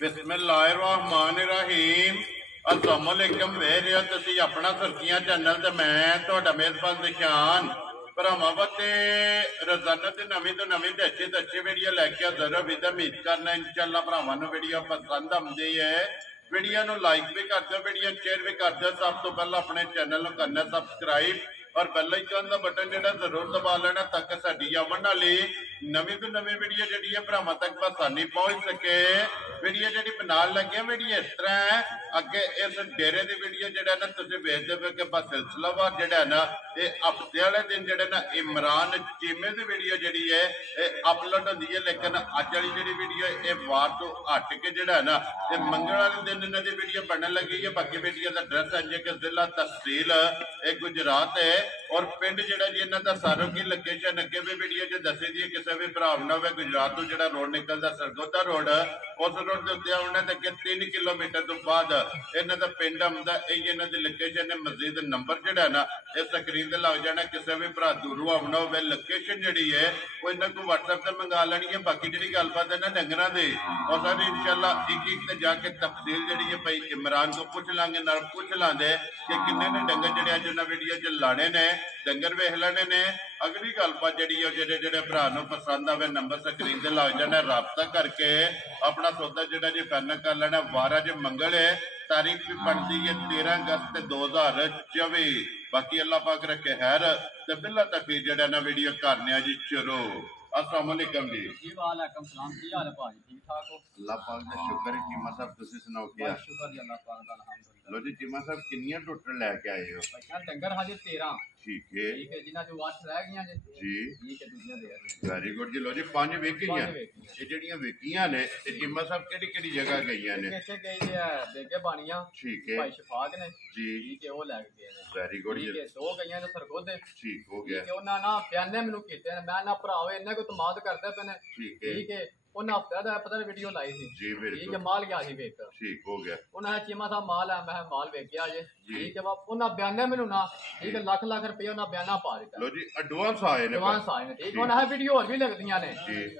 बिस्मिल्लाहिर्रहमानिर्रहीम अस्सलामुअलैकुम वेरियो तुसी अपना सुर्खियां चैनल ते मैं तुहाडा मेजबान निशान भरावां वास्ते रोजाना ते नवीं तो नवीं ते अच्छी वीडियो लैके हाजिर होई ते उम्मीद करना इंशाअल्लाह भरावां नूं वीडियो पसंद आउंदी है। वीडियो नूं लाइक भी कर दो, वीडियो शेयर भी कर दो। सब तो पहला अपने चैनल नूं करना सब्सक्राइब और बेल आइकन का बटन जो जरूर दबा लेना ताकि साडी आवन वाली नवीं तो नवीं वीडियो जी है भरावां तक आसानी पहुंच सके। वीडियो जी बनाने लगे वीडियो इस तरह है, अगे इस डेरे की वीडियो जो ना तुम वेखते पे कि बस सिलसिलावार जो ना ये हफ्ते वाले दिन जो ना इमरान चीमे की वीडियो जी है अपलोड होती है, लेकिन अज वाली जी वीडियो ये वार तो हट के जोड़ा ना ये मंगल वाले दिन इन्हों की वीडियो बनने लगी है। बाकी वीडियो का एड्रैस है जी कि जिला तहसील गुजरात है और पिंड जोड़ा जी इन्हों का सारों की लोकेशन अगे भी वीडियो जो दसी दी है। किसी भी भरा ना हो गुजरात तो जो रोड निकलता सरगोदा रोड उस रोड के उत्ते आने अगे 3 किलोमीटर तो बाद इन्हों का पिंड आंदा, यही इन्हों की लोकेशन है। मजीद नंबर जोड़ा ना इस स्क्रीन से लग जाना। किसी भी भरा दूरों आना हो लोकेशन जी है वो इन्हों को व्हाट्सएप से मंगा लेनी है। बाकी जी गलबात है ना डंगर की और सर इंशाअल्लाह एक जाके तफसील जी है भाई इमरान को पूछ लांगे, नाल पूछ लांगे कि किन्ने ने डंगर जो अज उन्हें वीडियो च लाने ने डंगर वेख लेने ने। अगली गलबात जी जो भरा पसंद आए नंबर स्क्रीन से लग जाना, रबता करके अपना सौदा जो जी फाइनल कर लेना। वार अज मंगल है, तारीख भी बनती है 13 अगस्त 2024। बाकी अल्लाह पाक रखे खैर ते बिल्ला तकबीर जड़ा ना वीडियो करने जी शुरू। अस्सलाम वालेकुम जी। वालेकुम सलाम, की हाल है भाजी? ठीक ठाक हो? अल्लाह पाक दा शुक्र है। चीमा साहब तुसी सुनाओ क्या? शुक्र जी अल्लाह पाक दा अल्हम्दुलिल्लाह। लो जी चीमा साहब किन्नियां टोटल लेके आए हो? भाई डंगर हाजे 13 ठीक है जिन्हां जो 8 रह गईयां जी। ठीक है दूजियां दे वेरी गुड जी। लो जी 5 वेकियां ये जड़ियां वेकियां ने ते चीमा साहब केड़ी जगह गईयां ने? इत्थे गई है बेगे बानियां। ठीक है भाई शफाक ने जी। ठीक है वो लेके गए ने। वेरी गुड जी। ठीक है दो गईयां ने सरगोदे। ठीक हो गया। ठीक है उन्हां ना बयाने मेनू कीते ने, मैं ना भराओ इन्ने को तमाद करदे पे ने। ठीक है उन्हें हफ्ते का पता वीडियो लाई थी जी। ठीक है माल गया वेख ठीक हो गया। उन्हें चीमा साहब माल है, मैं माल वेख गया जे। ठीक है उन्हें बयाने मैनू ना ठीक है लाख लाख रुपये उन्हें बयाना पा दिता। लो जी एडवांस आए ने, एडवांस आए ने। ठीक है उन्हें वीडियो और भी लगदियां ने।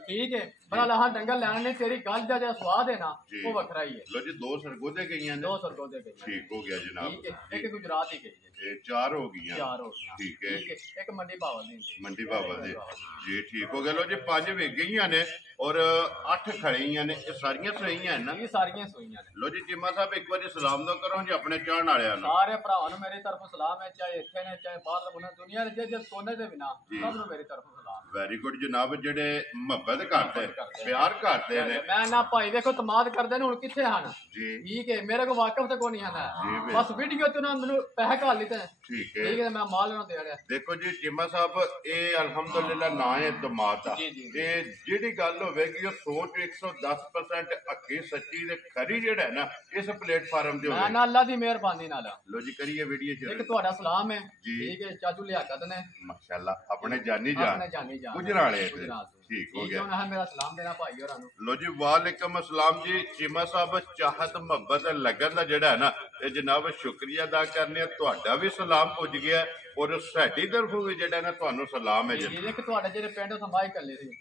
ठीक है बड़ा लहा डंगर लैने ने, तेरी गल दा जो स्वाद है ना वो वखरा ही है। लो जी 2 सरगोदे गईयां ने। 2 सरगोदे गई। ठीक हो गया जनाब। ठीक है एक गुजरात ही गई है। 4 हो गई। 4 हो गई। ठीक है एक मंडी बावल दी। मंडी बावल दी जी। ठीक हो गया। लो जी 5 वेच गईयां ने और 8 खड़ियां ने। ये सारियां सहीयां हैं ना? ये सारियां सहीयां ने। लो जी चीमा साहब एक बार सलाम दो करो जी अपने चाहण वालियां नूं। सारे भरावां नूं मेरी तरफ सलाम है, चाहे इत्थे ने चाहे बाहर दुनिया दे जे सोने दे बिना सब नूं मेरी तरफ सलाम। वेरी गुड जनाब। जेडे मुहब्बत करते प्यार करते ने मैं ना भाई देखो तमाद करदे ने हुण किथे हन जी। ठीक है मेरे को वाकफ ते कोई नहीं है बस वीडियो ते ना मेनू पैसे घाल लीते। ठीक है मैं माल ना दे रहा। देखो जी चीमा साहब ये अल्हम्दुलिल्लाह ना है दमाद दा ते जेडी गल होवेगी ओ सोच 110% हकी सच्ची ते खरी जेड़ा है ना इस प्लेटफार्म ते होवे। मैं अल्लाह दी मेहरबानी नाल। लो जी करिए वीडियो शुरू। एक तुहाडा सलाम है ठीक है चाचू लियाकत ने माशाल्लाह अपने जानी जान गुजराले। ठीक हो गया। मेरा सलाम देना भाई होरां नूं। लो जी वालेकुम अस्सलाम जी। चीमा साहब चाहत मुहब्बत लगन दा जेड़ा है ना ये जनाब शुक्रिया अदा करने तुहाडा भी सलाम पुज गया और साडी तरफों भी जेड़ा ना तुहानू सलाम है जी। एक तुहाडे जेड़े पिंड समाई कर ले सी जी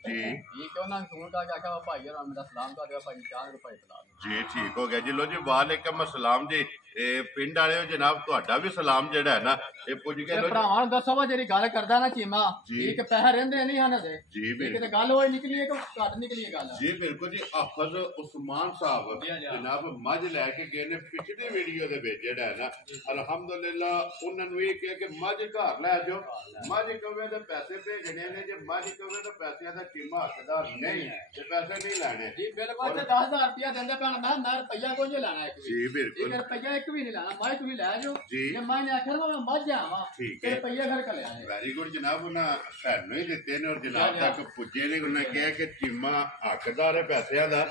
ठीक है उन्हां फोन करके आखा भाई होरां मेरा सलाम कर दियो भाई चाह दे भाई सलाम जी। ठीक हो गया जी। लो जी वालेकुम अस्सलाम जी। पिंड वाले जनाब तुहाडा भी सलाम जेड़ा है ना ये पुज गया। लो भरावां नूं दसो वा जेड़ी गल करदा ना चीमा ठीक है पैसे रहिंदे नहीं हन दे जी। बिल्कुल गल होई निकली है कि घट निकली है गल जी बिल्कुल जी। हाफिज उस्मान साहब जनाब मझ लैके गए ने पिछली वीडियो दे विच जेड़ा है ना अल्हम्दुलिल्लाह उन्हां नूं ये कहा कि मझ घर लै जाओ। मझ कवे ते पैसे भेजने ने जे मझ कवे तो पैसिਆਂ ਦਾ चीमा हकदार नहीं ते पैसे नहीं लैने जी। बिल्कुल 10,000 रुपया देंदे पैण मैं रुपया कोई नहीं लेना एक जी। बिल्कुल रुपया एक भी नहीं लेना मैं तुसीं लै जाओ जी। जे मैं आखर मैं मझ आवां ठीक ते है रुपया घर का ले आए। वेरी गुड जनाब। उन्हें सानू ही दिते ने और जनाब तक पुजे ने। उन्हें कहा कि चीमा हकदार है पैसों का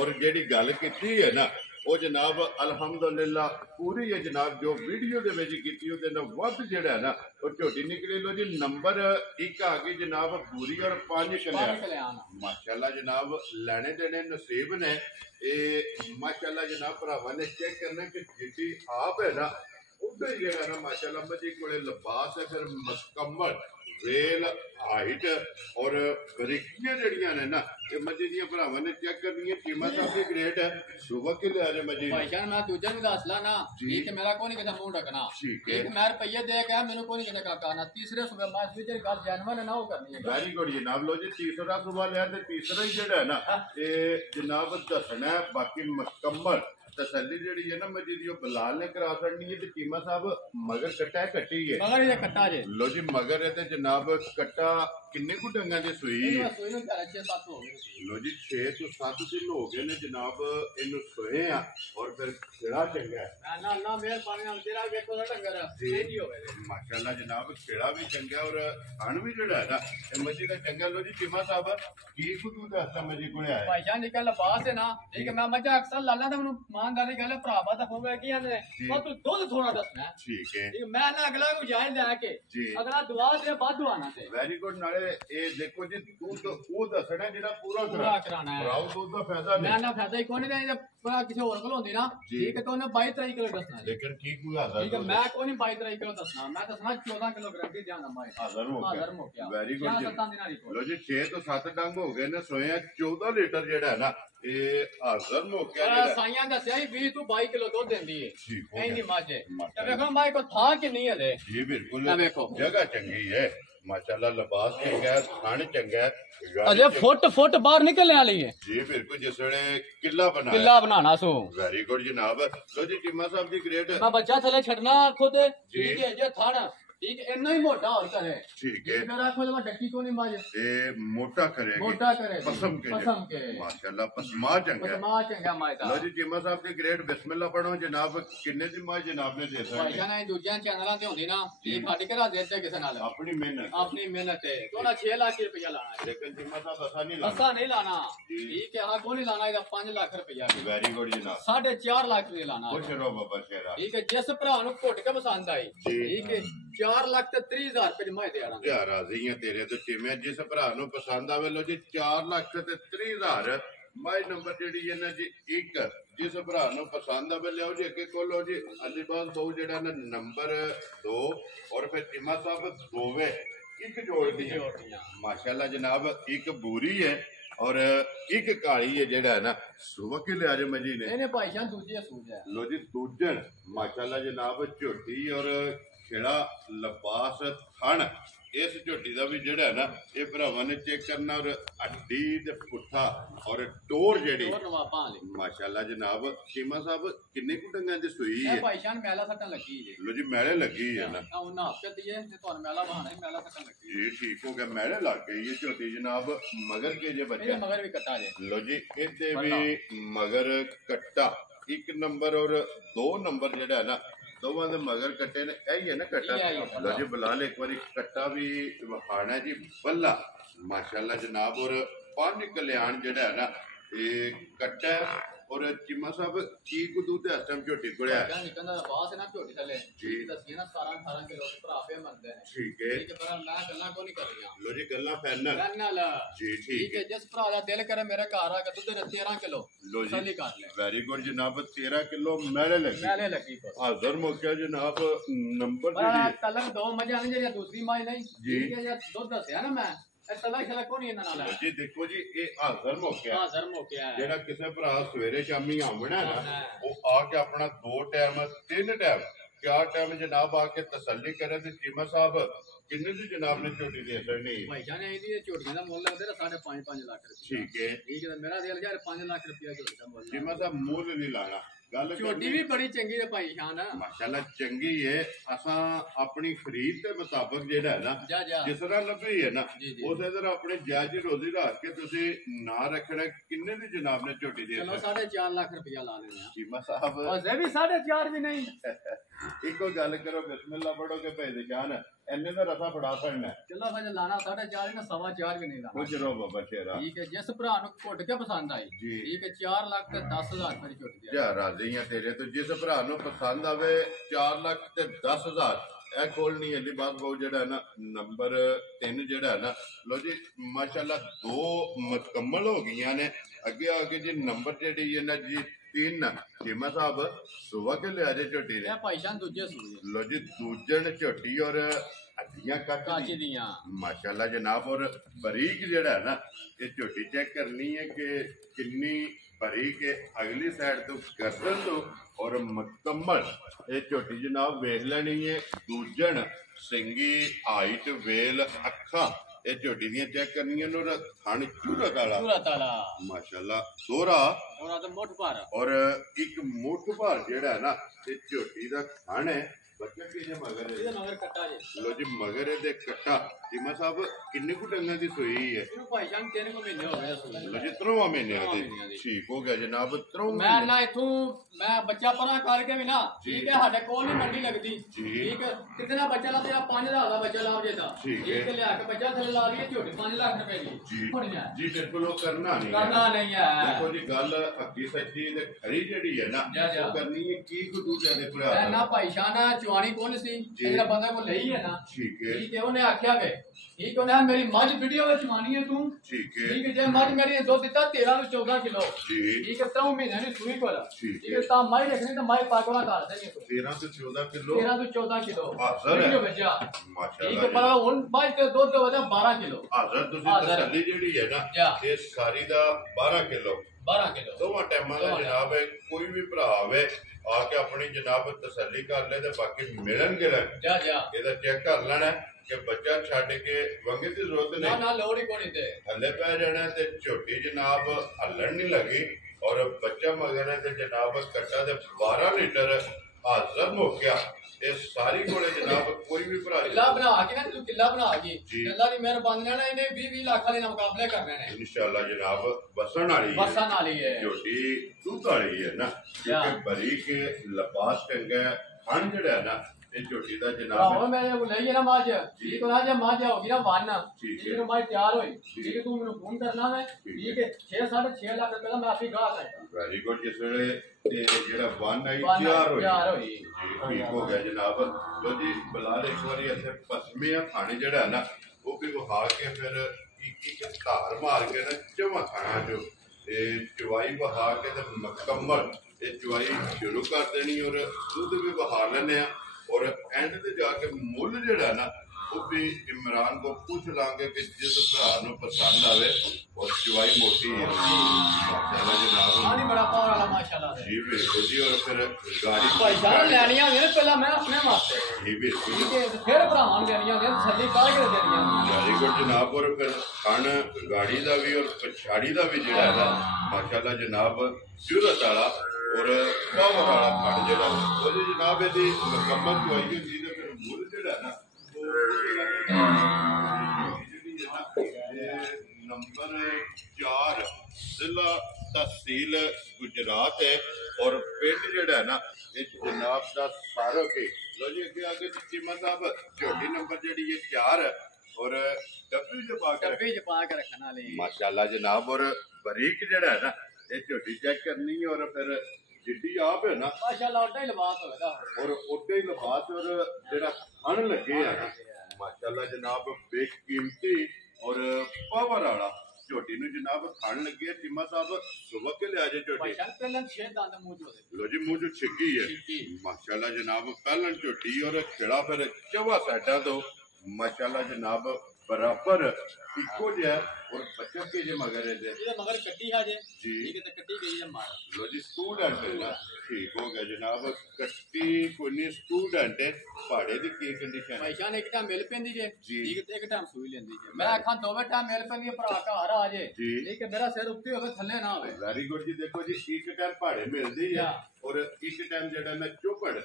और जेडी गल की है ना वो जनाब अल्हम्दुलिल्लाह पूरी है जनाब जो वीडियो दे विच कीती ओदे नाल वध जेड़ा है ना वो झोटी निकली। लो जी नंबर 1 आ गई जनाब पूरी और 5 कल्याण माशाल्लाह जनाब लेने देने नसीब ने ये माशाल्लाह जनाब भरावां ने चेक करना कि जिद्दी आप है ना उधर ही है ना माशाल्लाह मजी कोले लिबास है फिर मुकम्मल ਵੇਲ ਹਾਈਟ ਔਰ ਬਰੀਕੀਆਂ ਜਿਹੜੀਆਂ ਨੇ ਨਾ ਇਹ ਮੱਝੀ ਦੀਆਂ ਭਰਾਵਾਂ ਨੇ ਚੈੱਕ ਕਰਨੀਆਂ। ਚੀਮਾ ਸਾਹਿਬ ਦੀ ਗ੍ਰੇਡ ਹੈ ਸੁਬਹ ਕੇ ਲਿਆ ਜੇ ਮੱਝੀ ਭਾਈ ਜਾਨ ਮੈਂ ਦੂਜੇ ਨੂੰ ਦੱਸ ਲਾ ਨਾ ਕਿ ਮੇਰਾ ਕੋਈ ਨਹੀਂ ਕਿਤੇ ਮੂੰਹ ਢਕਣਾ ਇੱਕ ਮੈਂ ਰੁਪਈਏ ਦੇ ਕੇ ਮੈਨੂੰ ਕੋਈ ਨਹੀਂ ਕਿਤੇ ਕਾਕਾ ਨਾ ਤੀਸਰੇ ਸੁਬਹ ਮੈਂ ਜਿਹੜੀ ਗੱਲ ਜਨਮਨ ਨਾ ਉਹ ਕਰਨੀ ਹੈ। ਵੈਰੀ ਗੁੱਡ ਜਨਾਬ। ਲੋ ਜੀ ਤੀਸਰਾ ਸੁਬਹ ਲਿਆ ਤੇ ਤੀਸਰਾ ਹੀ ਜਿਹੜਾ ਹੈ ਨਾ ਇਹ ਜਨਾਬ ਦੱਸਣਾ ਬਾਕੀ ਮੁਕੰਮਲ ਤਸੱਲੀ ਜਿਹੜੀ ਹੈ ਨਾ ਮੱਝੀ ਦੀ ਉਹ ਬਲਾਲ ਨੇ ਕਰਾ ਛੱਡਣੀ ਹੈ। ਤੇ ਚੀਮਾ ਸਾਹਿਬ ਮਗਰ ਕੱਟਾ ਹੈ ਕੱਟੀ ਹੈ ਮਗਰ ਇਹ ਕੱਟਾ ਜੇ ਲੋ ਜੀ ਮਗਰ ਹੈ ਤੇ ਜਨਾਬ ਕੱਟਾ ਕਿੰਨੇ ਕੁ ਡੰਗਾਂ ਦੇ ਸੂਈ ਹੈ? ਸੂਈ ਨੂੰ 6-7 ਹੋ ਗਏ ਲੋ ਜੀ 6 ਤੋਂ 7 ਦਿਨ ਹੋ ਗਏ ਨੇ ਜਨਾਬ ਇਹਨੂੰ ਸੋਏ ਆ ਔਰ ਫਿਰ ਖੇੜਾ ਚੰਗਾ ਹੈ ਨਾ ਨਾ ਮਿਹਰਬਾਨੀ ਨਾਲ ਤੇਰਾ ਵੇਖੋ ਦਾ ਡੰਗਰ ਇਹ ਕੀ ਹੋਵੇ ਮਾਸ਼ਾਅੱਲਾ ਜਨਾਬ ਖੇੜਾ ਵੀ ਚੰਗਾ ਔਰ ਖਾਣ ਵੀ ਜਿਹੜਾ ਹੈ ਨਾ ਇਹ ਮੱਝੀ ਦਾ ਚੰਗਾ। ਲੋ ਜੀ ਚੀਮਾ ਸਾਹਿਬ ਕੀ ਕੁਦੂ ਦਾ ਹਸਾ ਮੱਝੀ ਕੋਲੇ ਆਇਆ ਭਾਈ ਜਾਨ ਨਿਕਲ ਬਾਸ ਹੈ ਨਾ ਠੀਕ ਹੈ ਮੈਂ ਮੱਝਾਂ ਅਕਸਰ ਲਾਲਾ ਤਾਂ ਮੈਨੂੰ ਇਮਾਨਦਾਰੀ ਗੱਲ ਭਰਾਵਾ ਤਾਂ ਹੋਵੇ ਕੀ ਆਂਦੇ ਉਹ ਤੂੰ ਦੁੱਧ ਥੋੜਾ ਦੱਸਣਾ ਠੀਕ ਹੈ ਮੈਂ ਨਾ ਅਗਲਾ ਨੂੰ ਜਾਇ ਲੈ ਕੇ ਅਗਲਾ ਦੁਆ ਦੇ ਵਾਧੂ ਆਣਾ ਤੇ ਵੈਰੀ ਗੁੱਡ। ਨਾਲੇ ਇਹ ਦੇਖੋ ਜੀ ਤੂੰ ਤਾਂ ਉਹ ਦੱਸਣਾ ਜਿਹੜਾ ਪੂਰਾ ਕਰਾਣਾ ਹੈ ਭਰਾਓ ਦੁੱਧ ਦਾ ਫਾਇਦਾ ਨਹੀਂ ਮੈਂ ਨਾ ਫਾਇਦਾ ਹੀ ਕੋਈ ਨਹੀਂ ਤੇ ਕਿਸੇ ਹੋਰ ਕੋਲ ਹੁੰਦੀ ਨਾ ਠੀਕ ਹੈ ਤਾਂ ਉਹਨੇ 22-23 ਕਿਲੋ ਦੱਸਣਾ ਲੇਕਿਨ ਕੀ ਕੋਈ ਆਦਾ ਠੀਕ ਹੈ ਮੈਂ ਕੋਈ ਨਹੀਂ 22-23 ਕਿਲੋ ਦੱਸਣਾ ਮੈਂ ਦੱਸਣਾ 14 ਕਿਲੋ ਗਰੰਟੀ ਜਾਣਾ ਮੈਂ ਹਾਜ਼ਰ ਹੋ ਗਿਆ ਵੈਰੀ ਗੁੱਡ ਜੀ। ਲੋ ਜੀ 6 ਤੋਂ 7 ਡੰਗ ਹੋ ਗਏ ਨੇ ਸੋਏ 14 ਲੀਟਰ ਜਿਹੜਾ ਹੈ ਨਾ ਇਹ ਹਾਜ਼ਰ ਹੋ ਗਿਆ। ਸਾਈਆਂ ਦੱਸਿਆ ਸੀ 20 ਤੋਂ 22 ਕਿਲੋ ਦੁੱਧ ਦਿੰਦੀ ਹੈ ਇੰਨੀ ਮਾਝੇ ਤੇ ਵੇਖੋ ਮਾਈ ਕੋ ਥਾਂ ਕਿੰਨੀ ਹੈ ਦੇ ਜੀ ਬਿਲਕੁਲ ਜਗ੍ਹਾ ਚੰਗੀ ਹੈ ਮਾਸ਼ਾਅੱਲਾ ਲਿਬਾਸ ਚੰਗਾ ਹੈ ਖਾਣ ਚੰਗਾ ਹੈ ਅਜੇ ਫੁੱਟ ਬਾਹਰ ਨਿਕਲਣੇ ਵਾਲੀ ਹੈ ਜੀ ਬਿਲਕੁਲ ਜਿਸ ਵੇਲੇ ਕਿੱਲਾ ਬਣਾਣਾ ਸੋ ਵੈਰੀ ਗੁੱਡ ਜਨਾਬ। ਲੋ ਜੀ ਚੀਮਾ ਸਾਹਿਬ ਦੀ ਗ੍ਰੇਡ ਮੈਂ ਬੱਚਾ ਥੱਲੇ ਛੱਡਣਾ ਖੁਦ ਠੀਕ ਹੈ ਜੇ ਥਾਣਾ ਠੀਕ ਇੰਨਾ ਹੀ ਮੋਟਾ ਹੋਰ ਕਰੇ ਠੀਕ ਹੈ ਮੇਰਾ ਖੁਦ ਮੈਂ ਡੱਕੀ ਕੋ ਨਹੀਂ ਮਾਜ ਇਹ ਮੋਟਾ ਕਰੇ ਪਸਮ ਕੇ ਮਾਸ਼ਾਅੱਲਾ ਪਸਮਾ ਚੰਗਾ ਮਾਇਦਾ। ਲੋ ਜੀ ਚੀਮਾ ਸਾਹਿਬ ਦੀ ਗ੍ਰੇਡ ਬਿਸਮਿਲ੍ਲਾ ਪੜੋ ਜਨਾਬ ਕਿੰਨੇ ਦੀ ਮਾਜ ਜਨਾਬ ਨੇ ਦੇ ਦਿੱਤਾ ਭਾਈ ਜਾਨ ਇਹ ਦੂਜਿਆਂ ਚੈਨਲਾਂ ਤੇ ਹੁੰਦੀ ਨਾ ਇਹ ਸਾਡੇ ਘਰਾਂ ਦੇ ਤੇ ਕਿਸੇ ਨਾਲ ਆਪਣੀ ਮਿਹਨਤ ਹੈ ਤੋਨਾ 6 ਲੱਖ ਰੁਪਇਆ ਲਾਣਾ ਹੈ ਲੇਕਿਨ ਚੀਮਾ ਸਾਹਿਬ ਅਸਾਂ ਨਹੀਂ ਲਾਣਾ ਠੀਕ ਹੈ ਹਾਂ ਕੋ ਨਹੀਂ ਲਾਣਾ ਇਹਦਾ 5 ਲੱਖ ਰੁਪਇਆ ਵੈਰੀ ਗੁੱਡ ਜਨਾਬ 4.5 ਲੱਖ ਰੁਪਇਆ ਲਾਣਾ ਖੁਸ਼ ਰਹੋ ਬਾਬਾ ਸ਼ੇਰਾ ਠੀਕ ਹੈ ਜਿਸ ਭਰਾ ਨੂੰ ਘੁੱਟ ਕੇ ਪਸੰਦ ਆਈ ਠੀਕ ਹੈ 4 ਲੱਖ ਤੇ 30,000 ਰੁਪਏ ਜਮਾ ਦੇ ਆਣਾ ਯਾਰ ਰਾਜ਼ੀ ਆ ਤੇਰੇ ਤੋਂ ਚਿਮੇ ਜਿਸ ਭਰਾ ਨੂੰ ਪਸੰਦ ਆਵੇ ਲੋ ਜੀ 4 ਲੱਖ ਤੇ 30,000 ਮਾਈ ਨੰਬਰ ਜਿਹੜੀ ਹੈ ਨਾ ਜੀ ਇੱਕ ਜਿਸ ਭਰਾ ਨੂੰ ਪਸੰਦ ਆਵੇ ਲਿਓ ਜੀ ਅੱਗੇ ਕੋਲੋ ਜੀ ਅਲੀਬਾਜ਼ ਦੋ ਜਿਹੜਾ ਨਾ ਨੰਬਰ 2 ਔਰ ਫਿਰ ਚੀਮਾ ਸਾਹਿਬ ਦੋਵੇਂ ਇੱਕ ਜੋੜਦੀ ਹੈ ਮਾਸ਼ਾਅੱਲਾ ਜਨਾਬ ਇੱਕ ਬੂਰੀ ਹੈ ਔਰ ਇੱਕ ਕਾਲੀ ਹੈ ਜਿਹੜਾ ਨਾ ਸੁਬਹ ਕੇ ਲਿਆ ਜੇ ਮਜੀ ਨੇ ਇਹਨੇ ਭਾਈ ਜਾਨ ਦੂਜੇ ਸੂਝ ਹੈ ਲੋ ਜੀ ਦੂਜਣ ਮਾਸ਼ਾਅੱਲਾ ਜਨਾਬ ਝੋਟੀ ਔਰ ਖੇੜਾ ਲਿਬਾਸ ਥਣ ਇਸ ਝੋਟੀ ਦਾ ਵੀ ਜਿਹੜਾ ਨਾ ਇਹ ਭਰਾਵਾਂ ਨੇ ਚੈੱਕ ਕਰਨਾ ਔਰ ਹੱਡੀ ਤੇ ਪੁੱਠਾ ਔਰ ਟੋਰ ਜਿਹੜੀ ਮਾਸ਼ਾਅੱਲਾ ਜਨਾਬ ਚੀਮਾ ਸਾਹਿਬ ਕਿੰਨੇ ਕੁ ਡੰਗਾਂ ਦੀ ਸੂਈ ਹੈ ਭਾਈ ਜਾਨ ਮੈਲਾ ਸੱਟਣ ਲੱਗੀ ਜੇ ਲੋ ਜੀ ਮੈਲੇ ਲੱਗੀ ਹੈ ਨਾ ਉਹਨਾਂ ਹਫਤੇ ਦੀ ਹੈ ਤੇ ਤੁਹਾਨੂੰ ਮੈਲਾ ਬਹਾਨਾ ਹੀ ਮੈਲਾ ਸੱਟਣ ਲੱਗੀ ਜੀ ਠੀਕ ਹੋ ਗਿਆ ਮੈਲੇ ਲੱਗ ਗਈ ਇਹ ਝੋਟੀ ਜਨਾਬ ਮਗਰ ਕੇ ਜੇ ਬੱਚਾ ਮਗਰ ਵੀ ਕੱਟਾ ਜੇ ਲੋ ਜੀ ਇਹਦੇ ਵੀ ਮਗਰ ਕੱਟਾ 1 ਨੰਬਰ ਔਰ 2 ਨੰਬਰ ਜਿਹੜਾ ਨਾ ਦੋਵਾਂ ਦੇ ਮਗਰ ਕੱਟੇ ਨੇ ਇਹੀ ਹੈ ਨਾ ਕੱਟਾ ਲੋ ਜੀ ਬਲਾਲ ਇੱਕ ਵਾਰੀ ਕੱਟਾ ਵੀ ਵਿਖਾਣਾ ਜੀ ਬੱਲਾ ਮਾਸ਼ਾਅੱਲਾ ਜਨਾਬ ਔਰ 5 ਕਲਿਆਣ ਜਿਹੜਾ ਹੈ ਨਾ ਇਹ ਕੱਟਾ ਔਰ ਚੀਮਾ ਸਾਹਿਬ ਕੀ ਕੁਦੂ ਤੇ ਹਸਮ ਝੋਟੀ ਕੋਲਿਆ ਕਹਿੰਦਾ ਬਾਸ ਨਾ ਝੋਟੀ ਥੱਲੇ ਜੀ ਦੱਸੀ ਨਾ 17-18 ਕਿਲੋ ਭਰਾ ਪੇ ਮੰਨਦੇ ਨੇ ਠੀਕ ਹੈ ਪਰ ਮੈਂ ਗੱਲਾਂ ਕੋ ਨਹੀਂ ਕਰਨੀਆਂ ਲੋ ਜੀ ਗੱਲਾਂ ਫਾਈਨਲ ਜੀ ਠੀਕ ਹੈ ਜਿਸ ਭਰਾ ਦਾ ਦਿਲ ਕਰੇ ਮੇਰੇ ਘਰ ਆ ਕੇ ਦੁੱਧ 13 ਕਿਲੋ ਲੋ ਜੀ ਕਰ ਲੈ ਵੈਰੀ ਗੁੱਡ ਜਨਾਬ 13 ਕਿਲੋ ਮੈਲੇ ਲੱਗੀ ਹਾਜ਼ਰ ਮੌਕੇ ਜਨਾਬ ਨੰਬਰ ਜਿਹੜੀ ਕਲਰ 2 ਮੱਝਾਂ ਨੇ ਜਿਹੜੀਆਂ ਦੂਸਰੀ ਮਾਈ ਨਹੀਂ ਠੀਕ ਹੈ ਯਾਰ ਦੁੱਧ ਦੱਸਿਆ ਨਾ ਮੈਂ ਜੀ ਦੇਖੋ ਜੀ ਇਹ ਹਾਜ਼ਰ ਮੌਕਿਆ ਜਿਹੜਾ ਕਿਸੇ ਭਰਾ ਸਵੇਰੇ ਸ਼ਾਮੀ ਆਉਣਾ ਨਾ ਉਹ ਆ ਕੇ ਆਪਣਾ 2 ਟਾਈਮ 3 ਟਾਈਮ 4 ਟਾਈਮ ਜਨਾਬ ਆ ਕੇ ਤਸੱਲੀ ਕਰੇ ਤੇ ਚੀਮਾ ਸਾਹਿਬ ਕਿੰਨੇ ਦੀ ਜਨਾਬ ਨੇ ਝੋਟੀ ਦੇ ਛੱਡਣੀ ਭਾਈ ਜਾਨ ਇਹਦੀ ਝੋਟੀਆਂ ਦਾ ਮੁੱਲ ਲੱਗਦਾ 5.5 ਲੱਖ ਰੁਪਏ ਠੀਕ ਹੈ ਮੇਰਾ ਦਿਲ ਯਾਰ 5 ਲੱਖ ਰੁਪਏ ਝੋਟੀ ਦਾ ਮੁੱਲ ਚੀਮਾ ਸਾਹਿਬ ਮੁੱਲ ਨਹੀਂ ਲਾਣਾ ਝੋਟੀ ਵੀ ਬੜੀ ਚੰਗੀ ਹੈ ਭਾਈ ਜਾਨ ਮਾਸ਼ਾਅੱਲਾ ਚੰਗੀ ਹੈ ਅਸਾਂ ਆਪਣੀ ਖਰੀਦ ਦੇ ਮੁਤਾਬਕ ਜਿਹੜਾ ਹੈ ਨਾ ਜਿਸ ਤਰ੍ਹਾਂ ਲੱਭੀ ਹੈ ਨਾ ਉਸੇ ਤਰ੍ਹਾਂ ਆਪਣੇ ਜਾਇਜ਼ ਰੋਜ਼ੀ ਰੱਖ ਕੇ ਤੁਸੀਂ ਨਾ ਰੱਖਣਾ ਕਿੰਨੇ ਦੀ ਜਨਾਬ ਨੇ ਝੋਟੀ ਦੇ ਚਲੋ 4.5 ਲੱਖ ਰੁਪਇਆ ਲਾ ਲੈਣੇ ਆ ਚੀਮਾ ਸਾਹਿਬ ਅਜੇ ਵੀ 4.5 ਵੀ ਨਹੀਂ ਇੱਕੋ ਗੱਲ ਕਰੋ ਬਿਸਮਿਲ੍ਲਾ ਪੜੋ ਕੇ ਭਾਈ ਦੇ ਜਾਨ ਇੰਨੇ ਦਾ ਰਸਾ ਫੜਾ ਛੱਡਣਾ ਚਲੋ ਫਿਰ ਲਾਣਾ 4.5 ਨਾ 4.5 ਵੀ ਨਹੀਂ ਲਾਣਾ ਕੁਝ ਰੋ ਬਾਬਾ ਸ਼ੇਰਾ ਠੀਕ ਹੈ ਜਿਸ ਭਰਾ ਨੂੰ ਘੁੱਟ ਕੇ ਪਸੰਦ ਆਈ ਠੀਕ ਹੈ 4 ਲੱਖ ਤੇ 10,000 ਰੁਪਏ ਝੋਟੀ ਦੇ ਯਾਰ ਰਾਜ਼ੀ ਆ ਤੇਰੇ ਤੋਂ ਜਿਸ ਭਰਾ ਨੂੰ ਪਸੰਦ ਆਵੇ 4 ਲੱਖ ਤੇ 10,000 ਇਹ ਖੋਲਣੀ ਅਲੀ ਬਾਤ ਬਹੁਤ ਜਿਹੜਾ ਨਾ ਨੰਬਰ 3 ਜਿਹੜਾ ਨਾ ਲੋ ਜੀ ਮਾਸ਼ਾਅੱਲਾ 2 ਮੁਕੰਮਲ ਹੋ ਗਈਆਂ ਨੇ ਅੱਗੇ ਆ ਕੇ ਜੀ ਨੰਬਰ ਜਿਹੜੀ ਹੈ ਨਾ ਜੀ 3 ਚੀਮਾ ਸਾਹਿਬ ਸੁਬਹ ਕੇ ਲਿਆ ਜੇ ਝੋਟੀ ਨੇ ਭਾਈ ਜਾਨ ਦੂਜੇ ਸੂਏ ਲੋ ਜੀ ਦੂਜਣ ਝੋਟੀ ਔਰ ਅੱਡੀਆਂ ਕੱਚ ਦੀਆਂ ਮਾਸ਼ਾਅੱਲਾ ਜਨਾਬ ਔਰ ਬਰੀਕ ਜਿਹੜਾ ਨਾ ਇਹ ਝੋਟੀ ਚੈੱਕ ਕਰਨੀ ਹੈ ਕਿ ਕਿੰਨੀ ਬਰੀਕ ਹੈ ਅਗਲੀ ਸਾਈਡ ਤੋਂ ਗਰਦਨ ਤੋਂ ਔਰ ਮੁਕੰਮਲ ਇਹ ਝੋਟੀ ਜਨਾਬ ਵੇਖ ਲੈਣੀ ਹੈ ਦੂਜਣ ਸਿੰਗੀ ਹਾਈਟ ਵੇਲ ਅੱਖਾਂ ਇਹ ਝੋਟੀ ਦੀਆਂ ਚੈੱਕ ਕਰਨੀਆਂ ਨੇ ਔਰ ਥਣ ਚੂਰਾ ਤਾਲਾ ਮਾਸ਼ਾਅੱਲਾ ਦੋਰਾ ਤੇ ਮੁੱਠ ਭਰ ਔਰ ਇੱਕ ਮੁੱਠ ਭਰ ਜਿਹੜਾ ਨਾ ਇਹ ਝੋਟੀ ਦਾ ਥਣ ਹੈ ਬੱਚਾ ਕਿਹਦੇ ਮਗਰ ਇਹਦੇ ਮਗਰ ਕੱਟਾ ਜੇ ਲੋ ਜੀ ਮਗਰ ਇਹਦੇ ਕੱਟਾ ਚੀਮਾ ਸਾਹਿਬ ਕਿੰਨੇ ਕੁ ਡੰਗਾਂ ਦੀ ਸੂਈ ਹੈ ਇਹਨੂੰ ਭਾਈ ਜਾਨ 3 ਮਹੀਨੇ ਹੋ ਗਏ ਸੂਈ ਲੋ ਜੀ 3 ਮਹੀਨਿਆਂ ਦੀ ਠੀਕ ਹੋ ਗਿਆ ਜਨਾਬ 3 ਮੈਂ ਨਾ ਇਥੋਂ ਮੈਂ ਬੱਚਾ ਪਰਾਂ ਕਰਕੇ ਵੀ ਨਾ ਠੀਕ ਹੈ ਸਾਡੇ ਕੋਲ ਨਹੀਂ ਮੰਡੀ ਲੱਗਦੀ ਠੀਕ ਹੈ ਕਿਤਨਾ ਬੱਚਾ ਲਾ ਤੇ 5000 ਦਾ ਬੱਚਾ ਲਾਓ ਜੇ ਤਾਂ ਠੀਕ ਹੈ ਲਿਆ ਕੇ ਬੱਚਾ ਥੱਲੇ ਲਾ ਲਈਏ ਝੋਟੀ 5 ਲੱਖ ਰੁਪਏ ਦੀ ਜੀ ਬਿਲਕੁਲ ਉਹ ਕਰਨਾ ਨਹੀਂ ਹੈ ਦੇਖੋ ਜੀ ਗੱਲ ਅੱਗੀ ਸੱਚੀ ਤੇ ਖਰੀ ਜਿਹੜੀ ਹੈ ਨਾ ਉਹ ਕਰਨੀ ਹੈ ਕੀ ਕੁ ਦੇ ਭਰਾ ਨਾ ਭਾਈ ਸ਼ਾਨਾ ਚਵਾਣੀ ਕੋਣ ਸੀ ਜਿਹੜਾ ਬੰਦਾ ਕੋ ਲਈ ਹੈ ਨਾ ਠੀਕ ਹੈ ਉਹਨੇ ਆਖਿਆ ਵੇ ਠੀਕ ਉਹਨੇ ਮੇਰੀ ਮੱਝ ਵੀਡੀਓ ਵਿੱਚ ਮਾਨੀ ਹੈ ਤੂੰ ਠੀਕ ਹੈ ਠੀਕ ਹੈ ਜੇ ਮੱਝ ਮੇਰੀ ਦੁੱਧ ਦਿੱਤਾ 13 ਤੋਂ 14 ਕਿਲੋ ਜੀ ਠੀਕ ਹੈ 3 ਮਹੀਨੇ ਦੀ ਸੂਈ ਕੋਲ ਠੀਕ ਹੈ ਤਾਂ ਮਾਈ ਰੱਖਣੀ ਤਾਂ ਮਾਈ ਪਾਗਲਾ ਕਰ ਦੇਣੀ 13 ਤੋਂ 14 ਕਿਲੋ 13 ਤੋਂ 14 ਕਿਲੋ ਹਾਜ਼ਰ ਹੈ ਬੱਚਾ ਮਾਸ਼ਾਅੱਲਾ ਠੀਕ ਹੈ ਪਰ ਹੁਣ ਮੱਝ ਤੇ ਦੁੱਧ ਵਧਾ 12 ਕਿਲੋ ਹਾਜ਼ਰ ਤੁਸੀਂ ਤਸੱਲੀ ਜਿਹੜੀ ਹੈ ਨਾ ਇਹ ਸਾਰੀ ਦਾ 12 ਕਿਲੋ ਦੋਵਾਂ ਟਾਈਮਾਂ ਦਾ ਜਨਾਬ ਹੈ ਕੋਈ ਵੀ ਭਰਾ ਆਵੇ ਆ ਕੇ ਆਪਣੀ ਜਨਾਬ ਤਸੱਲੀ ਕਰ ਲੈ ਤੇ ਬਾਕੀ ਮਿਲਣਗੇ ਇਹਦਾ ਚੈੱਕ ਕਰ ਲੈਣਾ ਕਿ ਬੱਚਾ ਛੱਡ ਕੇ ਵੰਗੇ ਦੀ ਜ਼ਰੂਰਤ ਨਹੀਂ ਨਾ ਲੋੜ ਹੀ ਕੋਈ ਤੇ ਥੱਲੇ ਪੈ ਜਾਣਾ ਤੇ ਝੋਟੀ ਜਨਾਬ ਹੱਲਣ ਨਹੀਂ ਲੱਗੀ ਔਰ ਬੱਚਾ ਮਗਰ ਹੈ ਤੇ ਜਨਾਬ ਕੱਟਾ ਦੇ 12 ਲੀਟਰ ਹਾਜ਼ਰ ਮੁੱਕਿਆ ਇਹ ਸਾਰੀ ਕੋਲੇ ਜਨਾਬ ਕੋਈ ਵੀ ਭਰਾ ਕਿੱਲਾ ਬਣਾ ਕੇ ਨਾ ਤੂੰ ਕਿੱਲਾ ਬਣਾ ਕੇ ਅੱਲਾ ਦੀ ਮਿਹਰਬਾਨੀ ਨਾਲ ਇਹਨੇ 20 ਲੱਖ ਦੇ ਮੁਕਾਬਲੇ ਕਰਨੇ ਨੇ ਇਨਸ਼ਾਅੱਲਾ ਜਨਾਬ ਵਸਣ ਵਾਲੀ ਹੈ ਝੋਟੀ ਦੁੱਧ ਵਾਲੀ ਹੈ ਨਾ ਕਿਉਂਕਿ ਬਰੀਕ ਲਬਾਸ ਚੰਗਾ ਹਣ ਜਿਹੜਾ ਨਾ ਇਹ ਝੋਟੀ ਦਾ ਜਨਾਬ ਮੈਂ ਲਈ ਨਾ ਮਾਜ ਠੀਕ ਹੋ ਜੇ ਮਾਜ ਹੋਗੀ ਨਾ ਵਨ ਠੀਕ ਹੈ ਮਾਜ ਤਿਆਰ ਹੋਈ ਠੀਕ ਹੈ ਤੂੰ ਮੈਨੂੰ ਫੋਨ ਕਰਨਾ ਹੈ ਠੀਕ ਹੈ 6.5 ਲੱਖ ਰੁਪਏ ਦਾ ਮੈਂ ਆਪੀ ਗਾਹ ਕਰਦਾ ਵੈਰੀ ਗੁੱਡ ਜਿਸ ਵੇਲੇ ਜਿਹੜਾ ਵਨ ਆਈ ਤਿਆਰ ਹੋਈ ਠੀਕ ਹੋ ਗਿਆ ਜਨਾਬ ਲੋ ਜੀ ਬਲਾਲ ਇੱਕ ਵਾਰੀ ਇੱਥੇ ਪਸਮੀਆਂ ਖਾਣੇ ਜਿਹੜਾ ਨਾ ਉਹ ਵੀ ਵਹਾ ਕੇ ਫਿਰ ਇੱਕ ਧਾਰ ਮਾਰ ਕੇ ਨਾ ਚਵਾ ਖਾਣਾ ਜੋ ਇਹ ਚਵਾਈ ਵਹਾ ਕੇ ਤੇ ਮੁਕੰਮਲ ਇਹ ਚਵਾਈ ਸ਼ੁਰੂ ਕਰ ਦੇਣੀ ਔਰ ਦੁੱਧ ਵੀ ਵਹਾ ਲੈਣੇ ਆ और एंड ते जाके मुल जेड़ा ना वो भी इमरान को पूछ लांगे कि जिस भरा नु पसंद आवे और चवाई मोटी है माशाल्लाह जनाब हां बड़ा पावर वाला माशाल्लाह जी बिल्कुल जी और फिर गाड़ी भाई जान लेनियां ने पहला मैं अपने वास्ते जी बिल्कुल ठीक है फिर भरावां देनियां ने थल्ली काल के देनियां वेरी गुड जनाब और फिर खान गाड़ी दा भी और पछाड़ी दा भी जेड़ा है माशाल्लाह जनाब जरूरत वाला और पावर वाला खान जेड़ा वो जनाब ਇਹਦੀ ਮੁਕੰਮਲ ਚਵਾਈ ਹੁੰਦੀ ਤੇ ਫਿਰ ਮੁੱਲ ਜਿਹੜਾ ਨਾ नंबर 4 जिला तहसील गुजरात है और पिंड जेड़ा ना जनाब का सारक है लो जी अगे आगे चीमा साहब झोटी नंबर जेडी है 4 और डब्बी च पा के रखने वाले माशाल्लाह जनाब और बारीक जेड़ा है ना ये झोटी चेक करनी है और फिर जिड्डी आप है ना माशाल्लाह ओडा ही लिबास होगा और ओडा ही लिबास और जेड़ा खान लगे है ना माशाल्लाह जनाब बेकीमती और पावर वाला झोटी नु जनाब खान लगी है चीमा साहब सुबह के लिया जे झोटी पहले 6 दंद मुंह जो लो जी मुंह जो छिकी है माशाल्लाह जनाब पहले झोटी और खिड़ा फिर चवा साइडा तो माशाल्लाह जनाब बराबर इको जे और बच्चा के जे मगर है ये मगर कट्टी है जे जी ठीक है तो कट्टी गई है मार लो जी स्टूडेंट है ना ठीक हो गया जनाब कट्टी कोई नहीं स्टूडेंट है पहाड़े दी की कंडीशन भाई जान एक टाइम मिल पेंदी जे ठीक है एक टाइम सुई लेंदी जे मैं आखा दोवे टाइम मिल पेंदी भरा घर आ जे ठीक है मेरा सिर उत्ते होवे थल्ले ना होवे वेरी गुड जी देखो जी एक टाइम पहाड़े मिलदी है और एक टाइम जेड़ा ना चोपड़